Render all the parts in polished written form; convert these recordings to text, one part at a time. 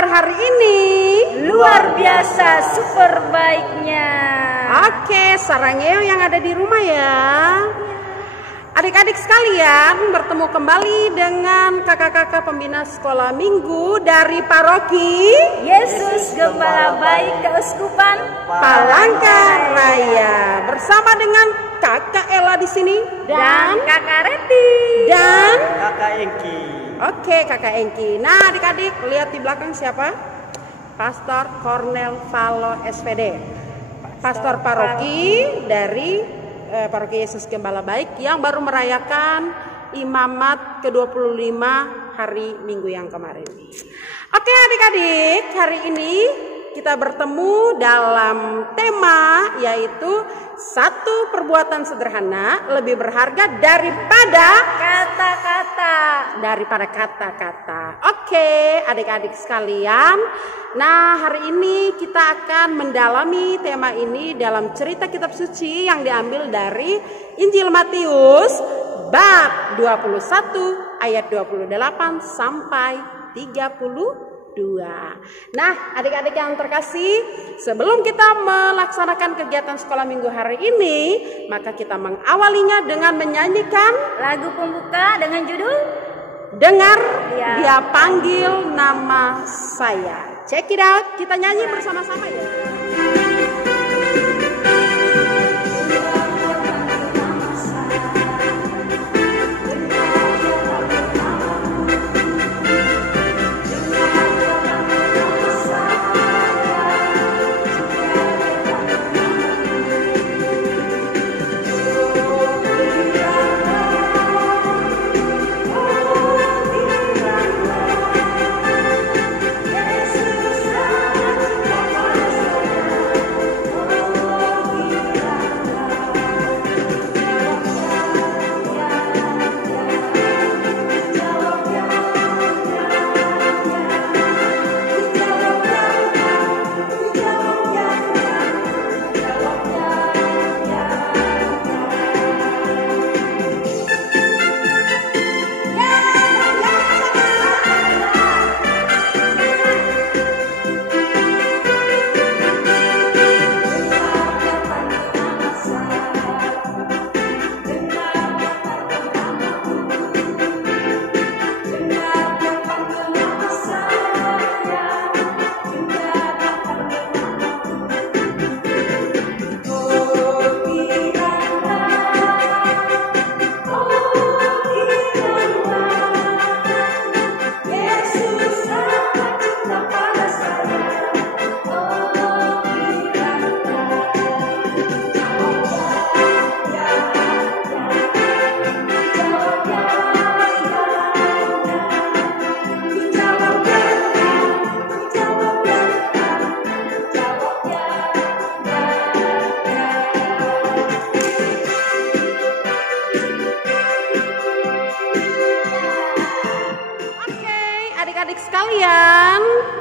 kabar hari ini? Luar biasa, super baiknya. Oke, sarangeo yang ada di rumah ya. Adik-adik sekalian, bertemu kembali dengan kakak-kakak pembina sekolah minggu dari paroki Yesus Gembala Baik Keuskupan Palangka Raya. Bersama dengan kakak Ella di sini dan kakak Reti dan kakak Engki. Oke, kakak Engki. Nah, adik-adik lihat di belakang siapa? Pastor Cornel Valo SPD, pastor paroki dari Paroki Yesus Gembala Baik yang baru merayakan imamat ke-25 hari Minggu yang kemarin. Oke adik-adik, hari ini kita bertemu dalam tema yaitu satu perbuatan sederhana lebih berharga daripada kata-kata. Oke, adik-adik sekalian. Nah, hari ini kita akan mendalami tema ini dalam cerita kitab suci yang diambil dari Injil Matius bab 21 ayat 28 sampai 32. Nah, adik-adik yang terkasih, sebelum kita melaksanakan kegiatan sekolah minggu hari ini, maka kita mengawalinya dengan menyanyikan lagu pembuka dengan judul Dengar Dia Panggil Nama Saya. Check it out, kita nyanyi bersama-sama ya.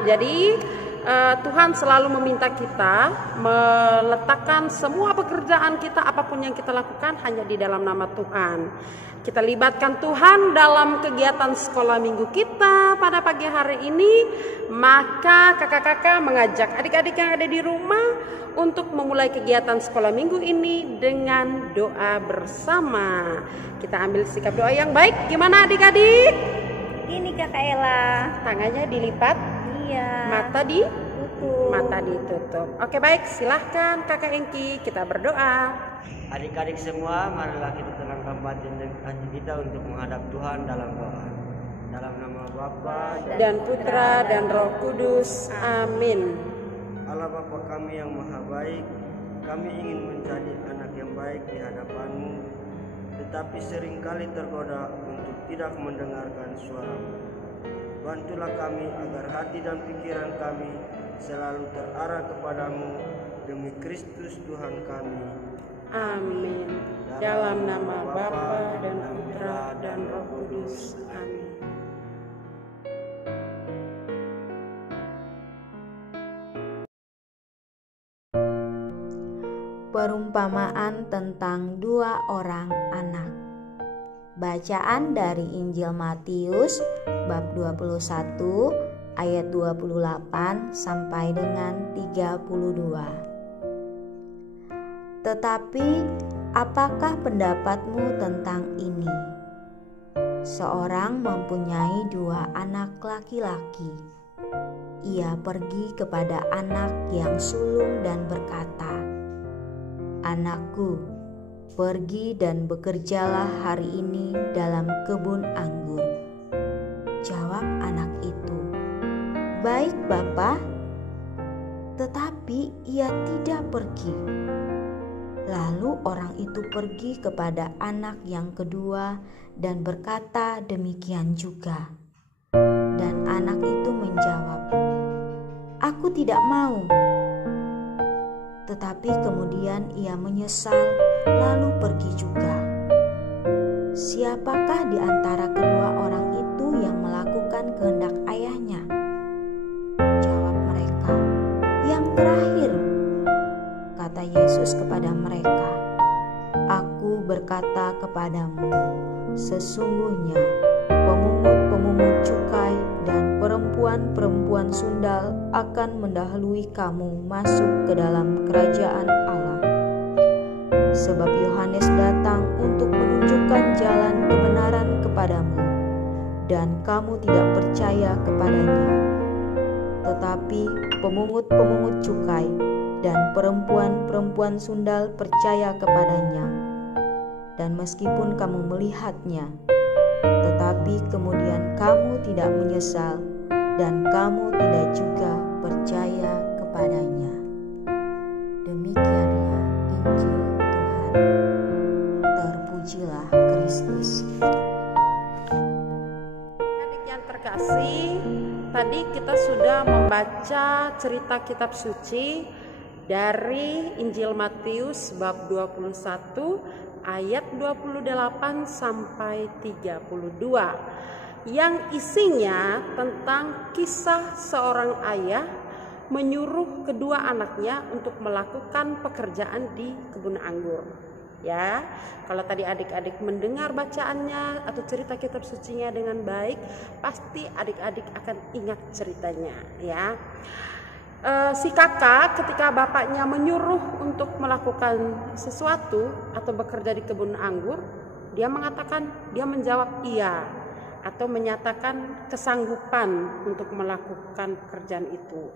Jadi Tuhan selalu meminta kita meletakkan semua pekerjaan kita, apapun yang kita lakukan hanya di dalam nama Tuhan. Kita libatkan Tuhan dalam kegiatan sekolah minggu kita pada pagi hari ini. Maka kakak-kakak mengajak adik-adik yang ada di rumah untuk memulai kegiatan sekolah minggu ini dengan doa bersama. Kita ambil sikap doa yang baik. Gimana adik-adik? Ini kakak Ella. Tangannya dilipat. Iya. Mata ditutup. Oke baik, silahkan kakak Engki, kita berdoa. Adik-adik semua, marilah kita tenangkan batin dan hati kita untuk menghadap Tuhan dalam doa. Dalam nama Bapa dan Putra dan Roh Kudus. Amin. Allah Bapa kami yang maha baik, kami ingin menjadi anak yang baik di hadapan-Mu, tetapi seringkali tergoda untuk tidak mendengarkan suara-Mu. Bantulah kami agar hati dan pikiran kami selalu terarah kepadamu demi Kristus Tuhan kami. Amin. Dalam nama Bapa dan Putra dan Roh Kudus. Amin. Perumpamaan tentang dua orang anak. Bacaan dari Injil Matius bab 21 ayat 28 sampai dengan 32. Tetapi apakah pendapatmu tentang ini? Seorang mempunyai 2 anak laki-laki. Ia pergi kepada anak yang sulung dan berkata, "Anakku, pergi dan bekerjalah hari ini dalam kebun anggur." Jawab anak itu, "Baik, Bapa." Tetapi ia tidak pergi. Lalu orang itu pergi kepada anak yang kedua dan berkata demikian juga. Dan anak itu menjawab, "Aku tidak mau." Tetapi kemudian ia menyesal lalu pergi juga. Siapakah di antara kedua orang itu yang melakukan kehendak ayahnya? Jawab mereka, "Yang terakhir." Kata Yesus kepada mereka, "Aku berkata kepadamu, sesungguhnya pemungut-pemungut cukai dan perempuan-perempuan sundal akan mendahului kamu masuk ke dalam kerajaan Allah. Sebab Yohanes datang untuk menunjukkan jalan kebenaran kepadamu, dan kamu tidak percaya kepadanya. Tetapi pemungut-pemungut cukai dan perempuan-perempuan sundal percaya kepadanya. Dan meskipun kamu melihatnya, tetapi kemudian kamu tidak menyesal, dan kamu tidak juga percaya kepadanya." Demikianlah Injil Tuhan. Terpujilah Kristus. Adik yang terkasih, tadi kita sudah membaca cerita kitab suci dari Injil Matius bab 21 ayat 28 sampai 32 yang isinya tentang kisah seorang ayah menyuruh kedua anaknya untuk melakukan pekerjaan di kebun anggur. Ya, kalau tadi adik-adik mendengar bacaannya atau cerita kitab sucinya dengan baik, pasti adik-adik akan ingat ceritanya, ya. Si kakak ketika bapaknya menyuruh untuk melakukan sesuatu atau bekerja di kebun anggur, dia menjawab iya atau menyatakan kesanggupan untuk melakukan pekerjaan itu.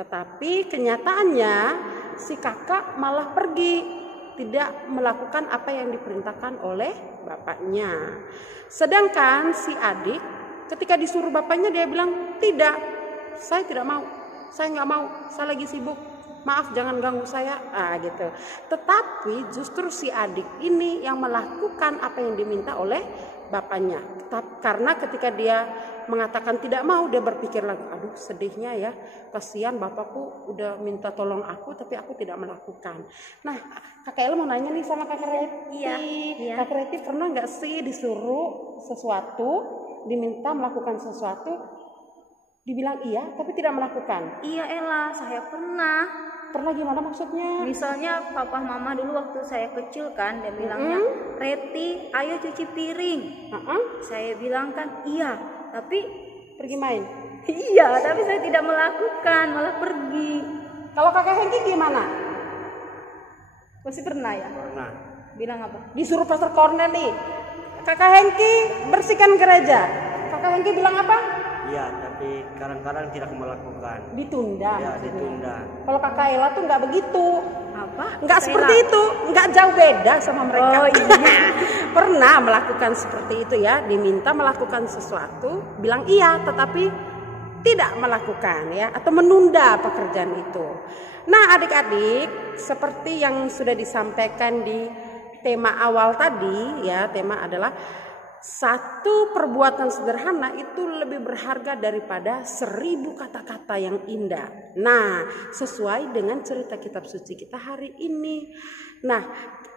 Tetapi kenyataannya si kakak malah pergi, tidak melakukan apa yang diperintahkan oleh bapaknya. Sedangkan si adik ketika disuruh bapaknya dia bilang, "Tidak, saya tidak mau. Saya nggak mau, saya lagi sibuk. Maaf, jangan ganggu saya." Gitu. Tetapi justru si adik ini yang melakukan apa yang diminta oleh bapaknya. Karena ketika dia mengatakan tidak mau, dia berpikir lagi, "Aduh, sedihnya ya, kasihan bapakku udah minta tolong aku, tapi aku tidak melakukan." Nah, Kakak Ella mau nanya nih sama Kakak Reti. Iya. Kakak Reti pernah nggak sih disuruh sesuatu, diminta melakukan sesuatu, dibilang iya tapi tidak melakukan? Iya Ella, saya pernah. Pernah gimana maksudnya? Misalnya papa mama dulu waktu saya kecil kan, dia bilangnya, "Reti, ayo cuci piring." Saya bilang kan iya, tapi Pergi main. iya, tapi saya tidak melakukan, malah pergi. Kalau Kakak Hengki gimana? Pasti pernah ya? Pernah. Bilang apa? Disuruh Pastor Cornel nih, Kakak Hengki bersihkan gereja. Kakak Hengki bilang apa? Iya, tapi kadang-kadang tidak melakukan. Ditunda. Ya, ditunda. Kalau Kakak Ella tuh nggak begitu. Apa? Nggak seperti itu, nggak jauh beda sama mereka. Oh iya. Pernah melakukan seperti itu ya, diminta melakukan sesuatu, bilang iya, tetapi tidak melakukan ya, atau menunda pekerjaan itu. Nah, adik-adik, seperti yang sudah disampaikan di tema awal tadi ya, tema adalah satu perbuatan sederhana itu lebih berharga daripada 1000 kata-kata yang indah. Nah, sesuai dengan cerita kitab suci kita hari ini. Nah,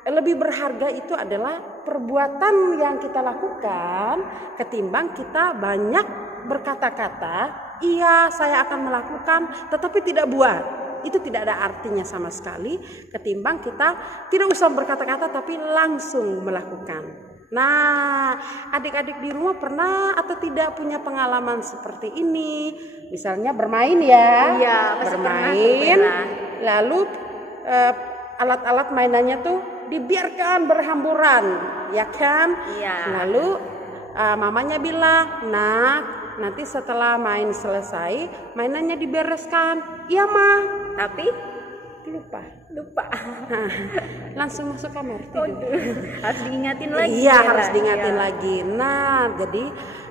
lebih berharga itu adalah perbuatan yang kita lakukan ketimbang kita banyak berkata-kata, "Iya, saya akan melakukan," tetapi tidak buat. Itu tidak ada artinya sama sekali ketimbang kita tidak usah berkata-kata tapi langsung melakukan. Nah, adik-adik di rumah pernah atau tidak punya pengalaman seperti ini? Misalnya bermain ya, Iya, pasti bermain, pernah. lalu alat-alat mainannya tuh dibiarkan berhamburan, ya kan? Iya. Lalu mamanya bilang, "Nah, nanti setelah main selesai, mainannya dibereskan." "Iya, Ma." Tapi Lupa. lupa. Langsung masuk kamar tidur. Harus diingatin lagi. Iya, ya, harus Lan? diingatin Iya. lagi.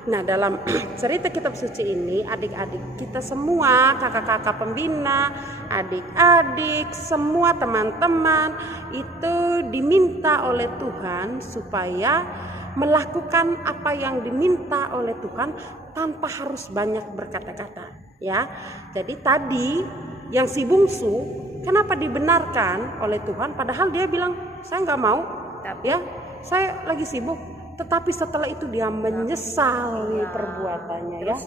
Nah, dalam cerita kitab suci ini, adik-adik kita semua, kakak-kakak pembina, adik-adik, semua teman-teman itu diminta oleh Tuhan supaya melakukan apa yang diminta oleh Tuhan tanpa harus banyak berkata-kata, ya. Jadi tadi yang si bungsu, kenapa dibenarkan oleh Tuhan? Padahal dia bilang, saya nggak mau, ya, saya lagi sibuk. Tetapi setelah itu dia menyesali perbuatannya, ya. Terus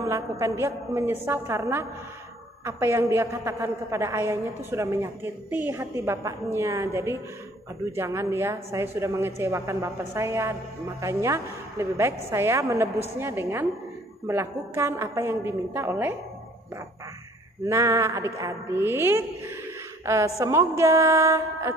melakukan. Dia menyesal karena apa yang dia katakan kepada ayahnya itu sudah menyakiti hati bapaknya. Jadi, aduh jangan ya, saya sudah mengecewakan bapak saya. Makanya lebih baik saya menebusnya dengan melakukan apa yang diminta oleh bapak. Nah, adik-adik, semoga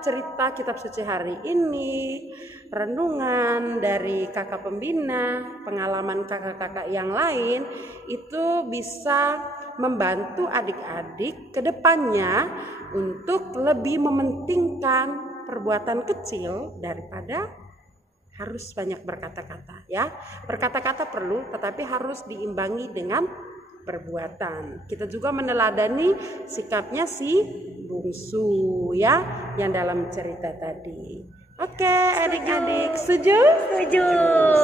cerita kitab suci hari ini, renungan dari kakak pembina, pengalaman kakak-kakak yang lain itu bisa membantu adik-adik ke depannya untuk lebih mementingkan perbuatan kecil daripada harus banyak berkata-kata, ya. Berkata-kata perlu, tetapi harus diimbangi dengan perbuatan. Kita juga meneladani sikapnya si bungsu, ya, yang dalam cerita tadi. Oke, adik-adik, setuju? Setuju.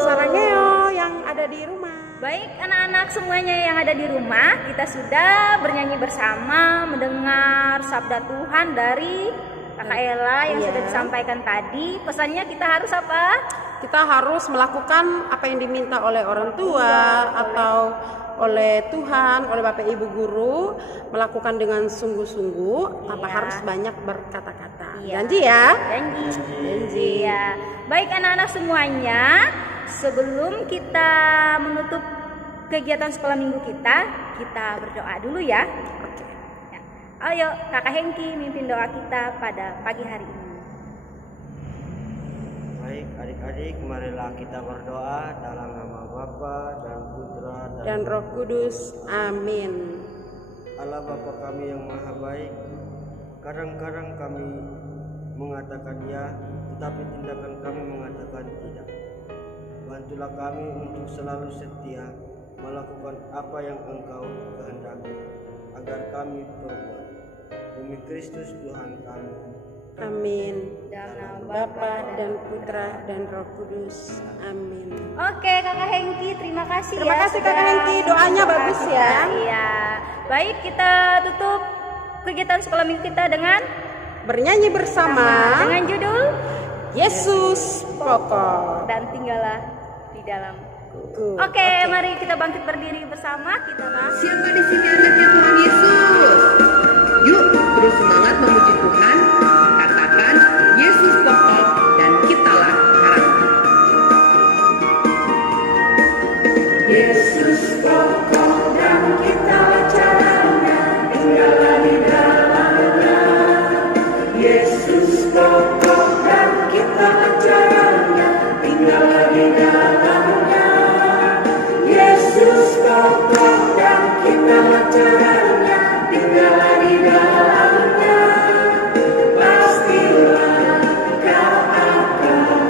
Sarangeo yang ada di rumah. Baik anak-anak semuanya yang ada di rumah, kita sudah bernyanyi bersama mendengar sabda Tuhan dari Kakak Ella yang sudah disampaikan tadi. Pesannya kita harus apa? Kita harus melakukan apa yang diminta oleh orang tua atau oleh Tuhan, oleh Bapak Ibu guru, melakukan dengan sungguh-sungguh tanpa harus banyak berkata-kata. Janji ya? Janji. Iya. Baik anak-anak semuanya, sebelum kita menutup kegiatan sekolah minggu kita berdoa dulu ya. Ya. Ayo Kakak Hengki mimpin doa kita pada pagi hari ini. Baik adik-adik, marilah kita berdoa dalam nama Bapa dan Putra Dan Roh Kudus. Amin. Allah Bapa kami yang maha baik, kadang-kadang kami mengatakan ya, tetapi tindakan kami mengatakan tidak. Bantulah kami untuk selalu setia melakukan apa yang Engkau kehendaki, agar kami berbuat demi Kristus Tuhan kami. Amin. Dalam Bapa dan Putra dan Roh Kudus. Amin. Oke Kakak Hengki, terima kasih Terima kasih Kakak Hengki, doanya bagus ya. Iya. Baik, kita tutup kegiatan sekolah minggu kita dengan Bernyanyi bersama dengan judul Yesus pokok dan tinggallah di dalam. Ku. Oke, mari kita bangkit berdiri bersama kita Siapa di sini anaknya Tuhan Yesus? Yuk terus semangat memuji Tuhan. Katakan Yesus pokok dan kitalah harapan. Yesus pokok dan kitalah caranya, tinggallah di dalamnya. Yesus pokok dan kitalah caranya, tinggallah di dalamnya. Yesus pokok dan kitalah caranya, tinggallah di dalamnya. Pastilah kau akan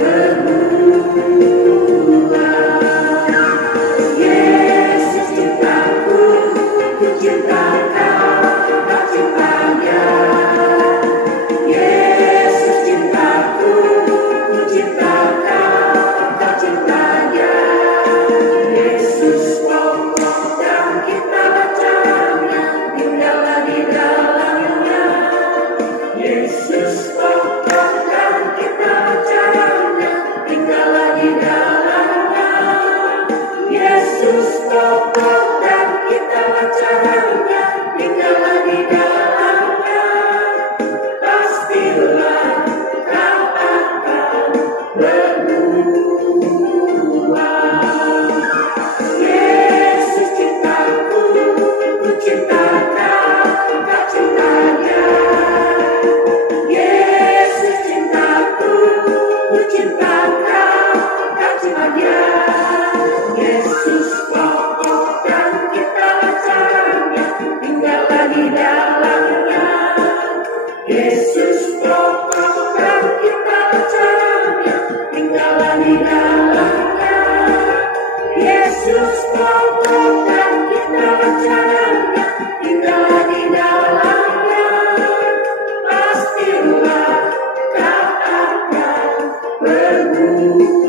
berbuah. Yesus Yesus cintaku, ku cinta kau, kau cinta Dia. Yesus cintaku, ku cinta kau, kau cinta Dia. Yesus pokok dan kita caranya, tinggallah di dalamnya. Yesus pokok dan kita caranya, tinggallah di dalamnya. Yesus pokok dan kita caranya, tinggallah di dalamnya. Pastilah kau akan berbuah.